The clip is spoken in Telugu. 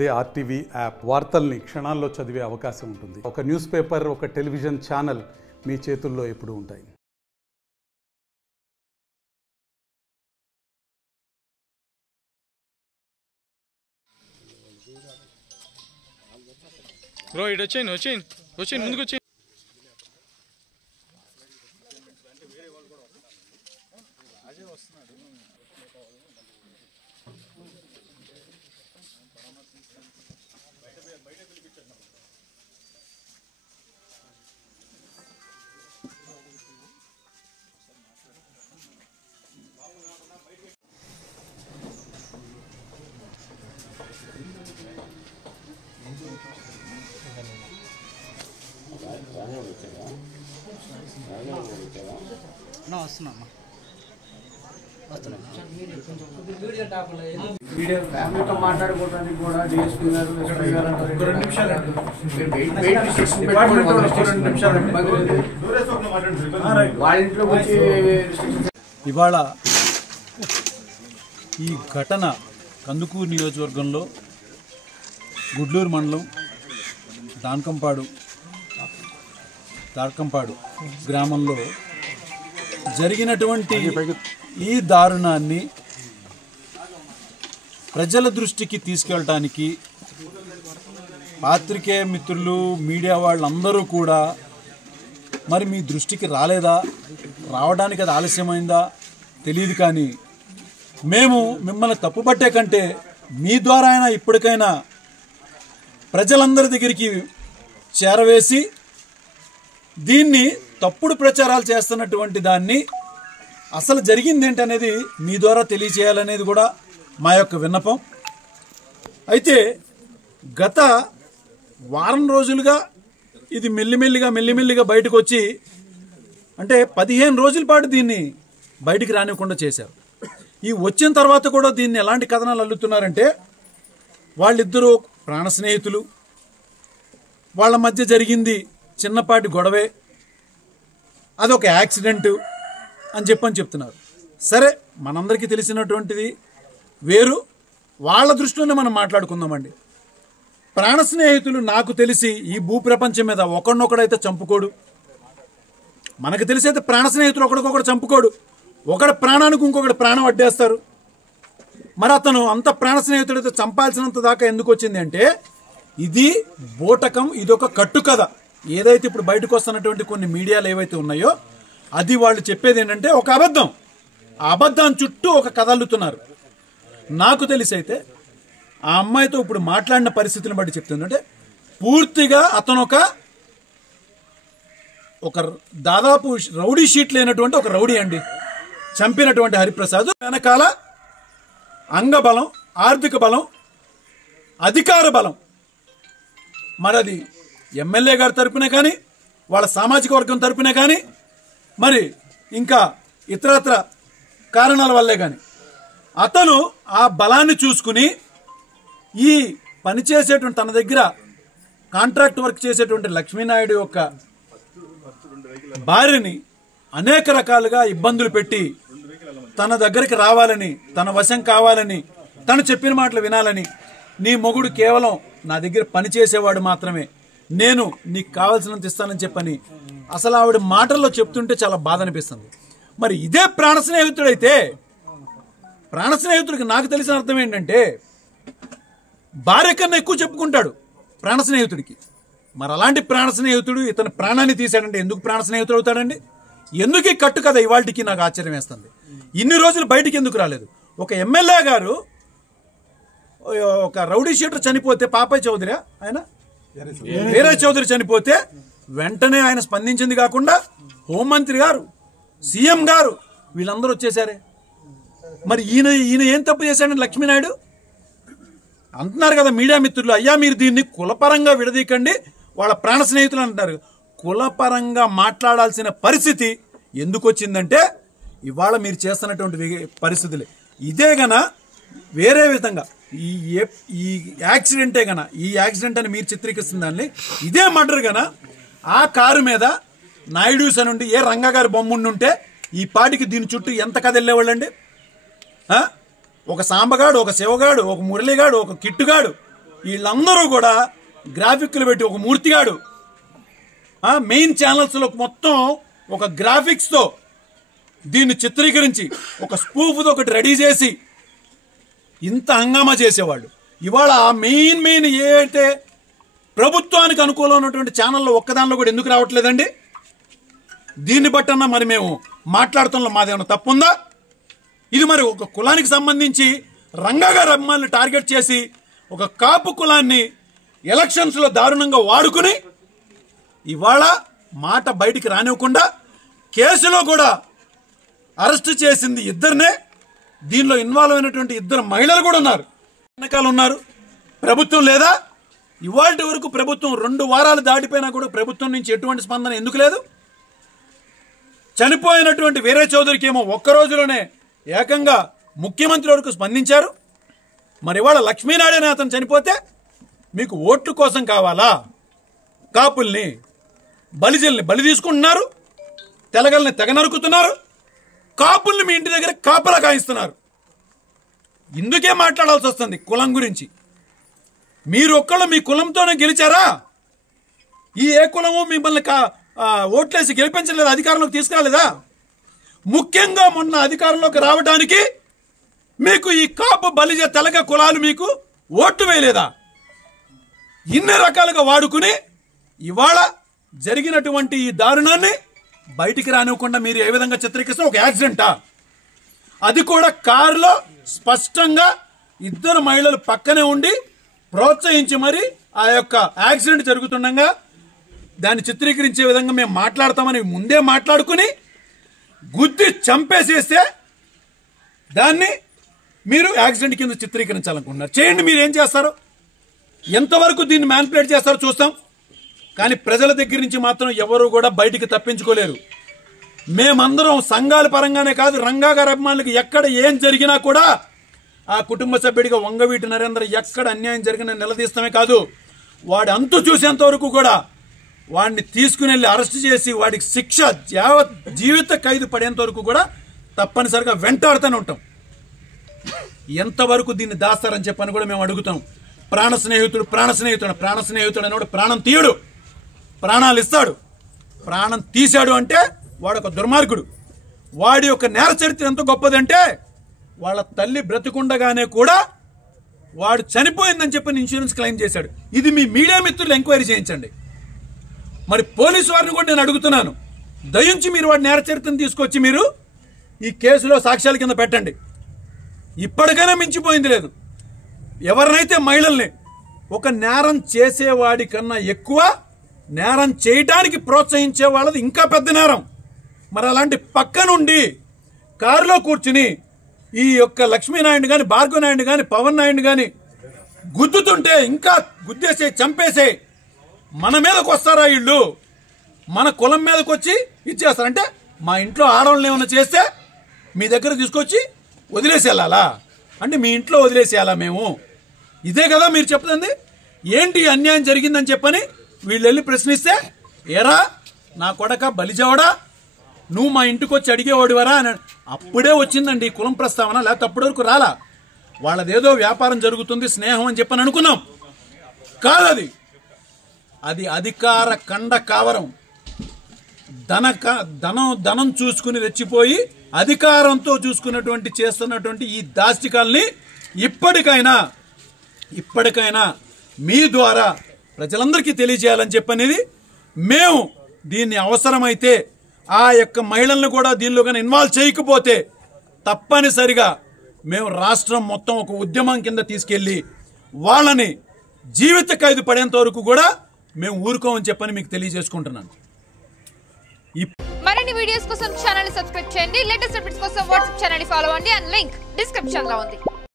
అదే ఆర్టీవీ యాప్ వార్తల్ని క్షణాల్లో చదివే అవకాశం ఉంటుంది. ఒక న్యూస్ పేపర్, ఒక టెలివిజన్ ఛానల్ మీ చేతుల్లో ఎప్పుడూ ఉంటాయి. బ్రో ఇటు వచ్చేయండి ముందుకు వచ్చేయండి. ఫ్యామిలీతో మాట్లాడుకోవడానికి కూడా డిఎస్పీ గారు వాళ్ళ ఇంట్లో వచ్చి ఇవాళ ఈ ఘటన కందుకూరు నియోజకవర్గంలో గుడ్లూరు మండలం దార్కంపాడు గ్రామంలో జరిగినటువంటి ఈ దారుణాన్ని ప్రజల దృష్టికి తీసుకెళ్ళటానికి పాత్రికేయ మిత్రులు, మీడియా వాళ్ళందరూ కూడా మరి మీ దృష్టికి రాలేదా, రావడానికి అది ఆలస్యమైందా తెలియదు, కానీ మేము మిమ్మల్ని తప్పుపట్టే కంటే మీ ద్వారా అయినా ఇప్పటికైనా ప్రజలందరి దగ్గరికి చేరవేసి దీన్ని తప్పుడు ప్రచారాలు చేస్తున్నటువంటి దాన్ని అసలు జరిగింది ఏంటనేది మీ ద్వారా తెలియచేయాలనేది కూడా మా యొక్క విన్నపం. అయితే గత వారం రోజులుగా ఇది మెల్లిమెల్లిగా బయటకు వచ్చి, అంటే 15 రోజుల పాటు దీన్ని బయటికి రానివ్వకుండా చేశారు. ఈ వచ్చిన తర్వాత కూడా దీన్ని ఎలాంటి కథనాలు అల్లుతున్నారంటే, వాళ్ళిద్దరూ ప్రాణ స్నేహితులు, వాళ్ళ మధ్య జరిగింది చిన్నపాటి గొడవే, అదొక యాక్సిడెంట్ అని చెప్తున్నారు. సరే, మనందరికీ తెలిసినటువంటిది వేరు, వాళ్ళ దృష్టిలోనే మనం మాట్లాడుకుందామండి. ప్రాణ స్నేహితులు నాకు తెలిసి ఈ భూప్రపంచం మీద ఒకడినొకడైతే చంపుకోడు. మనకు తెలిసి అయితే ప్రాణ స్నేహితులు ఒకడికొకడు చంపుకోడు, ఒకడి ప్రాణానికి ఇంకొకటి ప్రాణం అడ్డేస్తారు. మరి అతను అంత ప్రాణ స్నేహితుడైతే చంపాల్సినంత దాకా ఎందుకు వచ్చింది అంటే, ఇది బూటకం, ఇదొక కట్టుకథ. ఏదైతే ఇప్పుడు బయటకు వస్తున్నటువంటి కొన్ని మీడియాలు ఏవైతే ఉన్నాయో అది వాళ్ళు చెప్పేది ఏంటంటే ఒక అబద్ధం. ఆ అబద్ధాన్ని చుట్టూ ఒక కథ అల్లుతున్నారు. నాకు తెలిసి అయితే ఆ అమ్మాయితో ఇప్పుడు మాట్లాడిన పరిస్థితిని బట్టి చెప్తుందంటే, పూర్తిగా అతను ఒక దాదాపు రౌడీ షీట్ లేనటువంటి ఒక రౌడీ అండి. చంపినటువంటి హరిప్రసాద్ వెనకాల అంగబలం, ఆర్థిక బలం, అధికార బలం, మరి అది ఎమ్మెల్యే గారి తరపునే కానీ, వాళ్ళ సామాజిక వర్గం తరపునే కానీ, మరి ఇంకా ఇతరత్ర కారణాల వల్లే కానీ అతను ఆ బలాన్ని చూసుకుని ఈ పని చేసేటువంటి, తన దగ్గర కాంట్రాక్ట్ వర్క్ చేసేటువంటి లక్ష్మీనాయుడు యొక్క భార్యని అనేక రకాలుగా ఇబ్బందులు పెట్టి తన దగ్గరికి రావాలని, తన వశం కావాలని, తను చెప్పిన మాటలు వినాలని, నీ మొగుడు కేవలం నా దగ్గర పని చేసేవాడు మాత్రమే, నేను నీకు కావాల్సినంత ఇస్తానని చెప్పని అసలు ఆవిడ మాటల్లో చెప్తుంటే చాలా బాధ అనిపిస్తుంది. మరి ఇదే ప్రాణ స్నేహితుడైతే, ప్రాణ స్నేహితుడికి నాకు తెలిసిన అర్థం ఏంటంటే భార్య కన్నా ఎక్కువ చెప్పుకుంటాడు ప్రాణ స్నేహితుడికి. మరి అలాంటి ప్రాణ స్నేహితుడు ఇతని ప్రాణాన్ని తీశాడంటే ఎందుకు ప్రాణ స్నేహితుడు అవుతాడండి? ఎందుకు ఈ కట్టు కదా ఇవాళకి నాకు ఆశ్చర్యం వేస్తుంది. ఇన్ని రోజులు బయటికి ఎందుకు రాలేదు? ఒక ఎమ్మెల్యే గారు ఒక రౌడీ షీటర్ చనిపోతే, పాపయ్య చౌదరి ఆయన వీరయ్య చౌదరి చనిపోతే వెంటనే ఆయన స్పందించింది కాకుండా హోంమంత్రి గారు, సీఎం గారు వీళ్ళందరూ వచ్చేసారే. మరి ఈయన ఏం తప్పు చేశాడని లక్ష్మీనాయుడు అంటున్నారు కదా మీడియా మిత్రులు. అయ్యా, మీరు దీన్ని కులపరంగా విడదీకండి, వాళ్ళ ప్రాణ స్నేహితులు అంటున్నారు. కులపరంగా మాట్లాడాల్సిన పరిస్థితి ఎందుకు వచ్చిందంటే ఇవాళ మీరు చేస్తున్నటువంటి పరిస్థితులే. ఇదే గన వేరే విధంగా ఈ యాక్సిడెంటే గన, ఈ యాక్సిడెంట్ అని మీరు చిత్రీకరిస్తున్న దాన్ని, ఇదే మర్డర్ గన ఆ కారు మీద నాయుడుస్ అని ఉండి ఏ రంగా గారి బొమ్మ ఉంటే ఈ పాటికి దీని చుట్టూ ఎంత కథ వెళ్ళేవాళ్ళండి. ఒక సాంబగాడు, ఒక శివగాడు, ఒక మురళిగాడు, ఒక కిట్టుగాడు, వీళ్ళందరూ కూడా గ్రాఫిక్లు పెట్టి ఒక మూర్తిగాడు మెయిన్ ఛానల్స్లో మొత్తం ఒక గ్రాఫిక్స్తో దీన్ని చిత్రీకరించి ఒక స్పూఫ్తో ఒకటి రెడీ చేసి ఇంత హంగామా చేసేవాళ్ళు. ఇవాళ మెయిన్ ఏ అయితే ప్రభుత్వానికి అనుకూలం ఉన్నటువంటి ఛానల్లో ఒక్కదానిలో కూడా ఎందుకు రావట్లేదండి? దీన్ని బట్టన్నా మరి మేము మాట్లాడుతున్న మాదేమన్నా తప్పుందా? ఇది మరి ఒక కులానికి సంబంధించి రంగా గారి అభిమానులు టార్గెట్ చేసి ఒక కాపు కులాన్ని ఎలక్షన్స్లో దారుణంగా వాడుకుని ఇవాళ మాట బయటికి రానివ్వకుండా కేసులో కూడా అరెస్ట్ చేసింది ఇద్దరినే. దీనిలో ఇన్వాల్వ్ అయినటువంటి ఇద్దరు మహిళలు కూడా ఉన్నారు, వెనకాల ఉన్నారు. ప్రభుత్వం లేదా? ఇవాళ వరకు ప్రభుత్వం 2 వారాలు దాటిపోయినా కూడా ప్రభుత్వం నుంచి ఎటువంటి స్పందన ఎందుకు లేదు? చనిపోయినటువంటి వీరే చౌదరికి ఏమో ఒక్క రోజులోనే ఏకంగా ముఖ్యమంత్రి వరకు స్పందించారు. మరి ఇవాళ లక్ష్మీనారాయణ అతను చనిపోతే మీకు ఓట్ల కోసం కావాలా? కాపుల్ని బలిజల్ని బలి తీసుకుంటున్నారు, తెలగల్ని తెగ నరుకుతున్నారు, కాపుల్ని మీ ఇంటి దగ్గర కాపలా కాయిస్తున్నారు. ఇందుకే మాట్లాడాల్సి వస్తుంది కులం గురించి. మీరు ఒక్కళ్ళు మీ కులంతోనే గెలిచారా? ఈ ఏ కులము మిమ్మల్ని ఓట్లేసి గెలిపించలేదు, అధికారంలోకి తీసుకురాలేదా? ముఖ్యంగా మొన్న అధికారంలోకి రావడానికి మీకు ఈ కాపు బలిజ తెలగ కులాలు మీకు ఓట్లు వేయలేదా? ఇన్ని రకాలుగా వాడుకుని ఇవాళ జరిగినటువంటి ఈ దారుణాన్ని బయటికి రానివ్వకుండా మీరు ఏ విధంగా చిత్రీకరిస్తే ఒక యాక్సిడెంటా? అది కూడా కారులో స్పష్టంగా ఇద్దరు మహిళలు పక్కనే ఉండి ప్రోత్సహించి మరి ఆ యొక్క యాక్సిడెంట్ జరుగుతుండగా దాన్ని చిత్రీకరించే విధంగా మేము మాట్లాడతామని ముందే మాట్లాడుకుని గుద్ది చంపేసేస్తే దాన్ని మీరు యాక్సిడెంట్ కింద చిత్రీకరించాలనుకుంటున్నారు. చేయండి, మీరు ఏం చేస్తారో, ఎంతవరకు దీన్ని మ్యానిపులేట్ చేస్తారో చూస్తాం. కానీ ప్రజల దగ్గర నుంచి మాత్రం ఎవరు కూడా బయటికి తప్పించుకోలేరు. మేమందరం సంఘాల పరంగానే కాదు, రంగా గారి అభిమానులకు ఎక్కడ ఏం జరిగినా కూడా ఆ కుటుంబ సభ్యుడిగా వంగవీటి నరేంద్ర ఎక్కడ అన్యాయం జరిగినా నిలదీస్తామే కాదు, వాడి అంతు చూసేంత వరకు కూడా వాడిని తీసుకుని వెళ్ళి అరెస్ట్ చేసి వాడికి శిక్ష జీవిత ఖైదు పడేంత వరకు కూడా తప్పనిసరిగా వెంటాడుతూనే ఉంటాం. ఎంతవరకు దీన్ని దాస్తారని చెప్పని కూడా మేము అడుగుతాం. ప్రాణ స్నేహితుడు అనేవాడు ప్రాణం తీయడు, ప్రాణాలు ఇస్తాడు. ప్రాణం తీశాడు అంటే వాడు ఒక దుర్మార్గుడు. వాడి యొక్క నేర చరిత్ర ఎంత గొప్పదంటే వాళ్ళ తల్లి బ్రతికుండగానే కూడా వాడు చనిపోయిందని చెప్పి ఇన్సూరెన్స్ క్లెయిమ్ చేశాడు. ఇది మీ మీడియా మిత్రులు ఎంక్వైరీ చేయించండి. మరి పోలీసు వారిని కూడా నేను అడుగుతున్నాను, దయించి మీరు వాడి నేర చరిత్రను తీసుకొచ్చి మీరు ఈ కేసులో సాక్ష్యాల కింద పెట్టండి. ఇప్పటికైనా మించిపోయింది లేదు. ఎవరినైతే మహిళల్ని ఒక నేరం చేసేవాడి కన్నా ఎక్కువ నేరం చేయడానికి ప్రోత్సహించే వాళ్ళది ఇంకా పెద్ద నేరం. మరి అలాంటి పక్క నుండి కారులో కూర్చుని ఈ యొక్క లక్ష్మీనారాయణ కానీ, భార్గవ నాయుడు కానీ, పవన్ నాయుడు కానీ గుద్దుతుంటే ఇంకా గుద్దేసే చంపేసే మన మీదకి వస్తారా వీళ్ళు? మన కులం మీదకి వచ్చి ఇచ్చేస్తారంటే మా ఇంట్లో ఆడవాళ్ళని ఏమైనా చేస్తే మీ దగ్గర తీసుకొచ్చి వదిలేసి వెళ్ళాలా? అంటే మీ ఇంట్లో వదిలేసేయాలా మేము? ఇదే కదా మీరు చెప్తుంది. ఏంటి అన్యాయం జరిగిందని చెప్పని వీళ్ళు వెళ్ళి ప్రశ్నిస్తే, ఏరా నా కొడక బలిజావడా, నువ్వు మా ఇంటికి వచ్చి అడిగేవాడివరా అని అప్పుడే వచ్చిందండి కులం ప్రస్తావన. లేకపోతే అప్పటి వరకు రాలా. వాళ్ళదేదో వ్యాపారం జరుగుతుంది, స్నేహం అని చెప్పని అనుకున్నాం. కాదది, అది అధికార కండ కావరం. ధనం చూసుకుని రెచ్చిపోయి అధికారంతో చూసుకున్నటువంటి చేస్తున్నటువంటి ఈ దాష్టికాల్ని ఇప్పటికైనా మీ ద్వారా ప్రజలందరికీ తెలియజేయాలని చెప్పనేది మేము. దీన్ని అవసరమైతే ఆ యొక్క మహిళలను కూడా దీనిలో కానీ ఇన్వాల్వ్ చేయకపోతే తప్పనిసరిగా మేము రాష్ట్రం మొత్తం ఒక ఉద్యమం కింద తీసుకెళ్లి వాళ్ళని జీవిత ఖైదు పడేంత వరకు కూడా మేము ఊరుకోమని చెప్పని మీకు తెలియజేసుకుంటున్నాను. మరిన్ని వీడియోస్ కోసం ఛానల్ ని సబ్స్క్రైబ్ చేయండి. లేటెస్ట్ అప్డేట్స్ కోసం వాట్సాప్ ఛానల్ ని ఫాలో అవ్వండి. అండ్ లింక్ డిస్క్రిప్షన్ లో ఉంది.